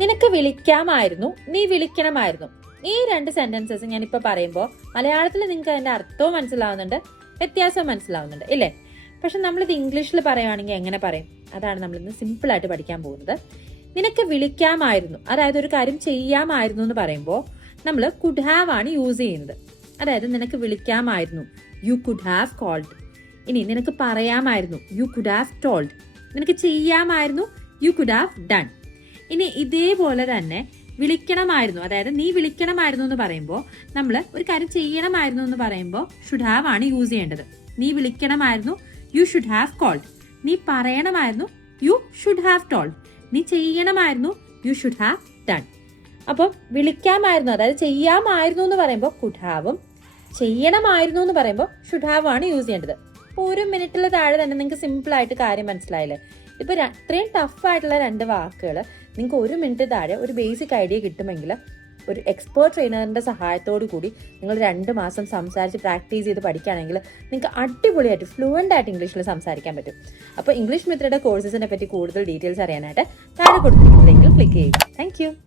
നിനക്ക് വിളിക്കാമായിരുന്നു നീ വിളിക്കണമായിരുന്നു. ഈ രണ്ട് സെന്റൻസസ് ഞാൻ ഇപ്പൊ പറയുമ്പോൾ മലയാളത്തിൽ നിങ്ങൾക്ക് അതിന്റെ അർത്ഥവും മനസ്സിലാവുന്നുണ്ട് വ്യത്യാസവും മനസ്സിലാവുന്നുണ്ട് ഇല്ലേ? പക്ഷെ നമ്മളിത് ഇംഗ്ലീഷിൽ പറയുവാണെങ്കിൽ എങ്ങനെ പറയും? അതാണ് നമ്മൾ ഇന്ന് സിമ്പിൾ ആയിട്ട് പഠിക്കാൻ പോകുന്നത്. നിനക്ക് വിളിക്കാമായിരുന്നു അതായത് ഒരു കാര്യം ചെയ്യാമായിരുന്നു എന്ന് പറയുമ്പോൾ നമ്മൾ കുഡ് ഹാവ് ആണ് യൂസ് ചെയ്യുന്നത്. അതായത് നിനക്ക് വിളിക്കാമായിരുന്നു യു കുഡ് ഹാവ് കോൾഡ് ഇനി നിനക്ക് പറയാമായിരുന്നു യു കുഡ് ഹാവ് ടോൾഡ് നിനക്ക് ചെയ്യാമായിരുന്നു യു കുഡ് ഹാവ് ഡൺ ഇനി ഇതേപോലെ തന്നെ വിളിക്കണമായിരുന്നു. അതായത് നീ വിളിക്കണമായിരുന്നു എന്ന് പറയുമ്പോൾ നമ്മൾ ഒരു കാര്യം ചെയ്യണമായിരുന്നു എന്ന് പറയുമ്പോൾ ഷുഡ് ഹാവ് ആണ് യൂസ് ചെയ്യേണ്ടത്. നീ വിളിക്കണമായിരുന്നു യു ഷുഡ് ഹാവ് കോൾഡ് നീ പറയണമായിരുന്നു യു ഷുഡ് ഹാവ് ടോൾഡ് നീ ചെയ്യണമായിരുന്നു യു ഷുഡ് ഹാവ് ഡൺ അപ്പം വിളിക്കാമായിരുന്നു അതായത് ചെയ്യാമായിരുന്നു എന്ന് പറയുമ്പോൾ കുഡ് ഹാവും ചെയ്യണമായിരുന്നു എന്ന് പറയുമ്പോൾ ഷുഡ് ഹാവ് ആണ് യൂസ് ചെയ്യേണ്ടത്. ഒരു മിനിറ്റിൽ താഴെ തന്നെ നിങ്ങൾക്ക് സിമ്പിൾ ആയിട്ട് കാര്യം മനസ്സിലായില്ലേ? ഇപ്പൊ ര- ഇത്രയും ടഫ് ആയിട്ടുള്ള രണ്ട് വാക്കുകൾ നിങ്ങൾക്ക് ഒരു മിനിറ്റ് താഴെ ഒരു ബേസിക് ഐഡിയ കിട്ടുമെങ്കിൽ ഒരു എക്സ്പേർട്ട് ട്രെയിനറിന്റെ സഹായത്തോടു കൂടി നിങ്ങൾ രണ്ട് മാസം സംസാരിച്ച് പ്രാക്ടീസ് ചെയ്ത് പഠിക്കുകയാണെങ്കിൽ നിങ്ങൾക്ക് അടിപൊളിയായിട്ട് ഫ്ലുവന്റ് ആയിട്ട് ഇംഗ്ലീഷിൽ സംസാരിക്കാൻ പറ്റും. അപ്പോൾ ഇംഗ്ലീഷ് മിത്രയുടെ കോഴ്സസിനെ പറ്റി കൂടുതൽ ഡീറ്റെയിൽസ് അറിയാനായിട്ട് താഴെ കൊടുത്തിട്ടുണ്ടെങ്കിൽ ക്ലിക്ക് ചെയ്യുക. താങ്ക്